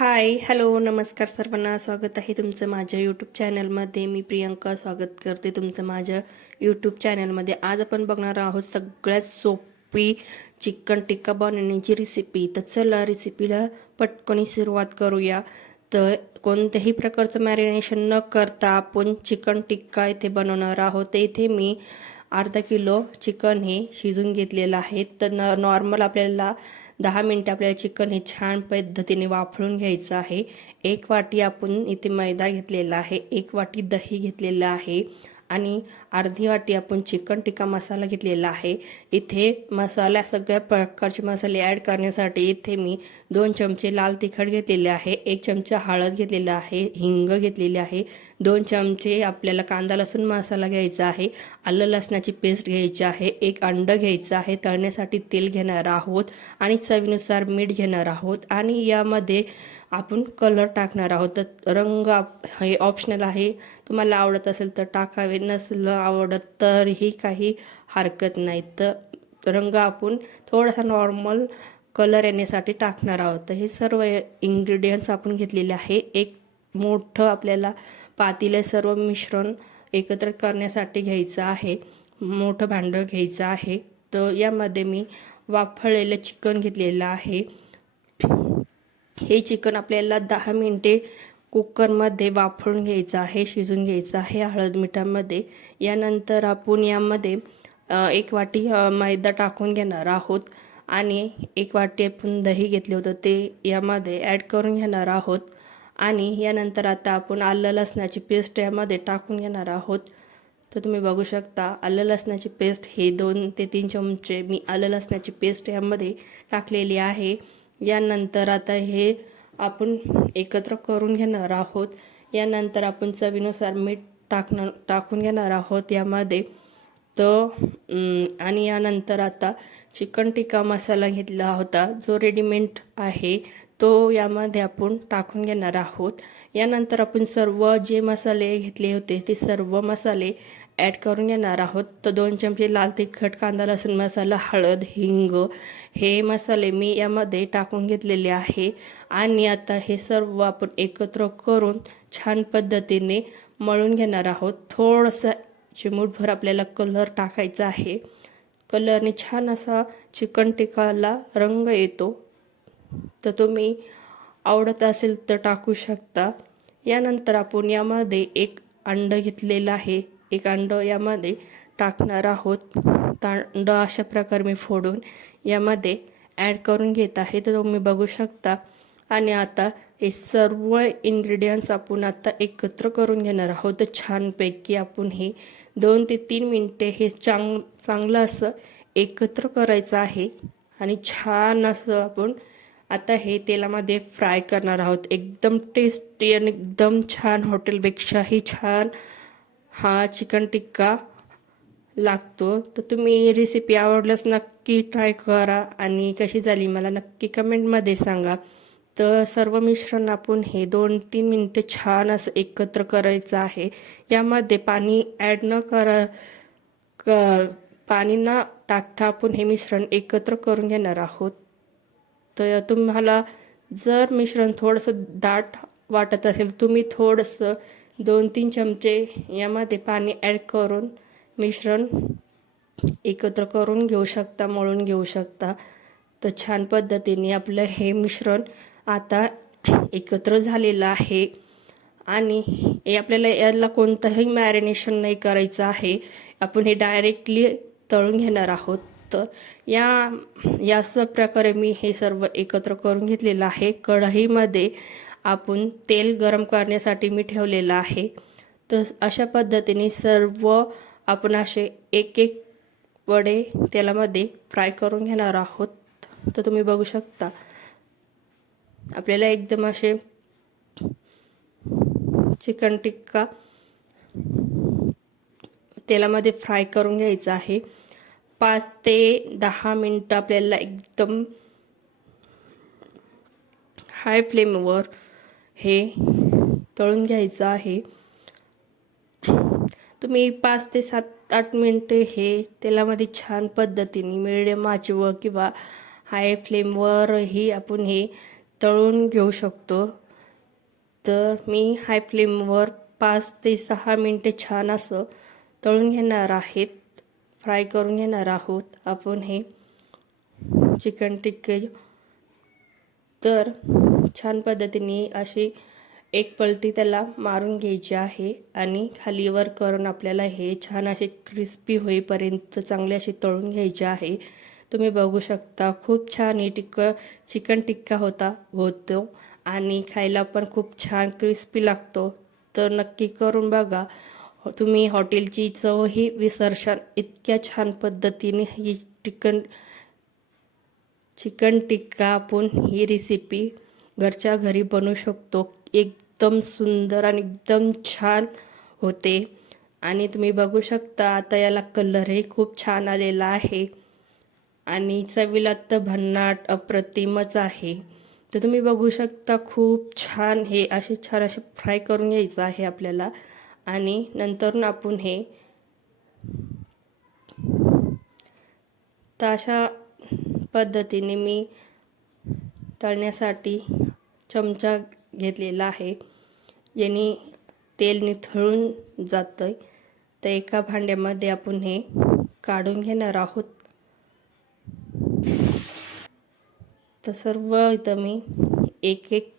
हाय, hello, नमस्कार सर्वांना. स्वागत आहे तुमचं माझ्या यूट्यूब चॅनलमध्ये. मी प्रियंका स्वागत करते तुमचं माझ्या यूट्यूब चॅनलमध्ये. आज आपण बघणार आहोत सगळ्यात सोपी चिकन टिक्का बनवण्याची रेसिपी. तर चला रेसिपीला पटकन सुरुवात करूया. तर कोणत्याही प्रकारचं मॅरिनेशन न करता आपण चिकन टिक्का इथे बनवणार आहोत. इथे मी अर्धा किलो चिकन हे शिजून घेतलेलं आहे. तर नॉर्मल आपल्याला 10 मिनिटं आपल्याला चिकन हे छान पद्धतीने वाफळून घ्यायचं आहे. 1 वाटी आपण इथे मैदा घेतलेला आहे, 1 वाटी दही घेतलेलं आहे आणि अर्धी वाटी आपण चिकन टिक्का मसाला घेतलेला आहे. इथे मसाला सगळ्या प्रकारचे मसाले ॲड करण्यासाठी इथे मी 2 चमचे लाल तिखट घेतलेले आहे, 1 चमचा हळद घेतलेला आहे, हिंग घेतलेली आहे, 2 चमचे आपल्याला कांदा लसूण मसाला घ्यायचा आहे, आलं लसणाची पेस्ट घ्यायची आहे, 1 अंडं घ्यायचं आहे, तळण्यासाठी तेल घेणार आहोत आणि चवीनुसार मीठ घेणार आहोत आणि यामध्ये आपण कलर टाकणार आहोत. तर रंग हे ऑप्शनल आहे, तुम्हाला आवडत असेल तर टाकावे, नसलं आवडत तरीही काही हरकत नाही. तर रंग आपण थोडासा नॉर्मल कलर येण्यासाठी टाकणार आहोत. तर हे सर्व इन्ग्रेडियंट्स आपण घेतलेले आहे. एक मोठं आपल्याला पातेलं सर्व मिश्रण एकत्र करण्यासाठी घ्यायचं आहे, मोठं भांडं घ्यायचं आहे. तर यामध्ये मी वाफळलेलं चिकन घेतलेलं आहे. हे चिकन आपल्याला 10 मिनिटे कुकरमध्ये वाफळून घ्यायचं आहे, शिजून घ्यायचं आहे हळद मिठामध्ये. यानंतर आपण यामध्ये 1 वाटी मैदा टाकून घेणार आहोत आणि 1 वाटी आपण दही घेतले होतं ते यामध्ये ॲड करून घेणार आहोत आणि यानंतर आता आपण आलं लसणाची पेस्ट यामध्ये टाकून घेणार आहोत. तर तुम्ही बघू शकता आलं लसणाची पेस्ट हे 2 ते 3 चमचे मी आलं लसणाची पेस्ट यामध्ये टाकलेली आहे. यानंतर आता हे आपण एकत्र करून घेणार आहोत. यानंतर आपण चवीनुसार मीठ टाकून घेणार आहोत यामध्ये. आणि यानंतर आता चिकन टिक्का मसाला घेतला होता जो रेडीमेड आहे तो यामध्ये आपण टाकून घेणार आहोत. यानंतर आपण सर्व जे मसाले घेतले होते ते सर्व मसाले ॲड करून घेणार आहोत. तर 2 चमचे लाल तिखट, कांदा लसूण मसाला, हळद, हिंग हे मसाले मी यामध्ये टाकून घेतलेले आहे आणि आता हे सर्व आपण एकत्र करून छान पद्धतीने मळून घेणार आहोत. थोडंसं चिमूटभर आपल्याला कलर टाकायचा आहे. कलरने छान असा चिकन टिक्काला रंग येतो. तर तुम्ही आवडत असेल तर टाकू शकता. यानंतर आपण यामध्ये 1 अंड घेतलेलं आहे, 1 अंड यामध्ये टाकणार आहोत. अंड अशा प्रकारे मी फोडून यामध्ये ॲड करून घेत आहे, तर तुम्ही बघू शकता. आणि आता हे सर्व इन्ग्रेडियंट्स आपण आता एकत्र करून घेणार आहोत. तर छानपैकी आपण हे 2 ते 3 मिनिटे हे चांगलं असं एकत्र करायचं आहे आणि छान असं आपण आता हे तेलामध्ये फ्राय करणार आहोत. एकदम टेस्टी आणि एकदम छान, हॉटेलपेक्षाही छान हा चिकन टिक्का लागतो. तर तुम्ही रेसिपी आवडल्यास नक्की ट्राय करा आणि कशी झाली मला नक्की कमेंटमध्ये सांगा. तर सर्व मिश्रण आपण हे 2-3 मिनिटे छान असं एकत्र करायचं आहे. यामध्ये पाणी ॲड न पाणी न टाकता आपण हे मिश्रण एकत्र करून घेणार आहोत. तर तुम्हाला जर मिश्रण थोडंसं दाट वाटत असेल तुम्ही थोडंसं 2-3 चमचे यामध्ये पाणी ॲड करून मिश्रण एकत्र करून घेऊ शकता, मळून घेऊ शकता. तर छान पद्धतीने आपलं हे मिश्रण आता एकत्र झालेलं आहे आणि हे आपल्याला याला कोणतंही मॅरिनेशन नाही करायचं आहे. आपण हे डायरेक्टली तळून घेणार आहोत. तर याच प्रकारे मी हे सर्व एकत्र करून घेतलेलं आहे. कढईमध्ये आपण तेल गरम करण्यासाठी मी ठेवलेलं आहे. तर अशा पद्धतीने सर्व आपण असे एक वडे तेलामध्ये फ्राय करून घेणार आहोत. तर तुम्ही बघू शकता आपल्याला एकदम असे चिकन टिक्का तेलामध्ये फ्राय करून घ्यायचं आहे. 5 ते 10 मिनिटं आपल्याला एकदम हाय फ्लेमवर हे तळून घ्यायचं आहे. तुम्ही 5 ते 7-8 मिनिटे हे तेलामध्ये छान पद्धतीने मिडियम आचेवर किंवा हाय फ्लेमवरही आपण हे तळून घेऊ शकतो. तर मी हाय फ्लेमवर 5 ते 6 मिनिटे छान असं तळून घेणार आहेत, फ्राय करून घेणार आहोत आपण हे चिकन टिक्के. तर छान पद्धतीने अशी एक पलटी त्याला मारून घ्यायची आहे आणि खालीवर करून आपल्याला हे छान असे क्रिस्पी होईपर्यंत चांगले असे तळून घ्यायचे आहे. तुम्ही बघू शकता खूप छान ही चिकन टिक्का होतो आणि खायला पण खूप छान क्रिस्पी लागतो. तर नक्की करून बघा, तुम्ही हॉटेलची चवही विसरशाल. इतक्या छान पद्धतीने ही चिकन टिक्का आपण ही रेसिपी घरच्या घरी बनवू शकतो. एकदम सुंदर आणि एकदम छान होते आणि तुम्ही बघू शकता आता याला कलरही खूप छान आलेला आहे आणि चवीला तर भन्नाट अप्रतिमच आहे. तर तुम्ही बघू शकता खूप छान हे छान असे फ्राय करून घ्यायचं आहे आपल्याला आणि नंतर आपण हे तर अशा पद्धतीने मी तळण्यासाठी चमचा घेतलेला आहे, याने तेल निथळून जातं. तर एका भांड्यामध्ये आपण हे काढून घेणार आहोत. तर सर्व इथं मी एक एक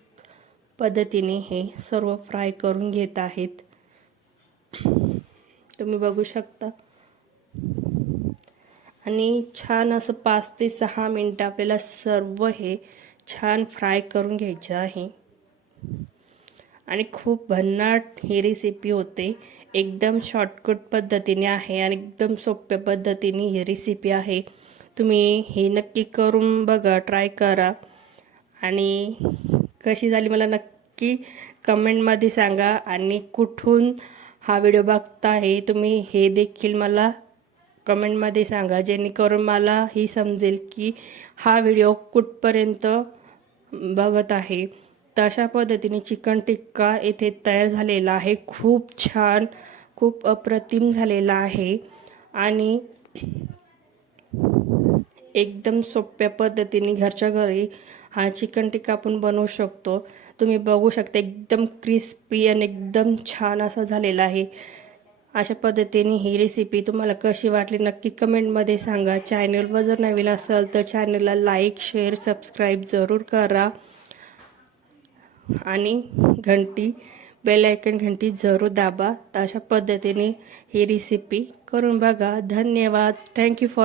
पद्धतीने हे सर्व फ्राय करून घेत आहेत. तुम्ही बघू शकता आणि छान असं 5 ते 6 मिनिटं आपल्याला सर्व हे छान फ्राय करून घ्यायचं आहे आणि खूप भन्नाट ही रेसिपी होते. एकदम शॉर्टकट पद्धतीने आहे आणि एकदम सोप्या पद्धतीने ही रेसिपी आहे. तुम्ही हे नक्की करून बघा, ट्राय करा आणि कशी झाली मला नक्की कमेंटमध्ये सांगा आणि कुठून हा व्हिडिओ बघता हे तुम्ही हे देखील मला कमेंटमध्ये सांगा, जेणेकरून मला ही समजेल की हा व्हिडिओ कुठपर्यंत बघत आहे. तर अशा पद्धतीने चिकन टिक्का इथे तयार झालेला आहे. खूप छान, खूप अप्रतिम झालेला आहे आणि एकदम सोप्या पद्धतीने घरच्या घरी हा चिकन टिक्का आपण बनवू शकतो. तुम्ही बघू शकता एकदम क्रिस्पी आणि एकदम छान असा झालेला आहे. अशा पद्धतीने ही रेसिपी तुम्हाला कशी वाटली नक्की कमेंटमध्ये सांगा. चॅनलवर जर नवीन असाल तर चॅनलला लाईक, शेअर, सबस्क्राईब जरूर करा आणि बेल आयकन घंटी जरूर दाबा. तर अशा पद्धतीने ही रेसिपी करून बघा. धन्यवाद. Thank you for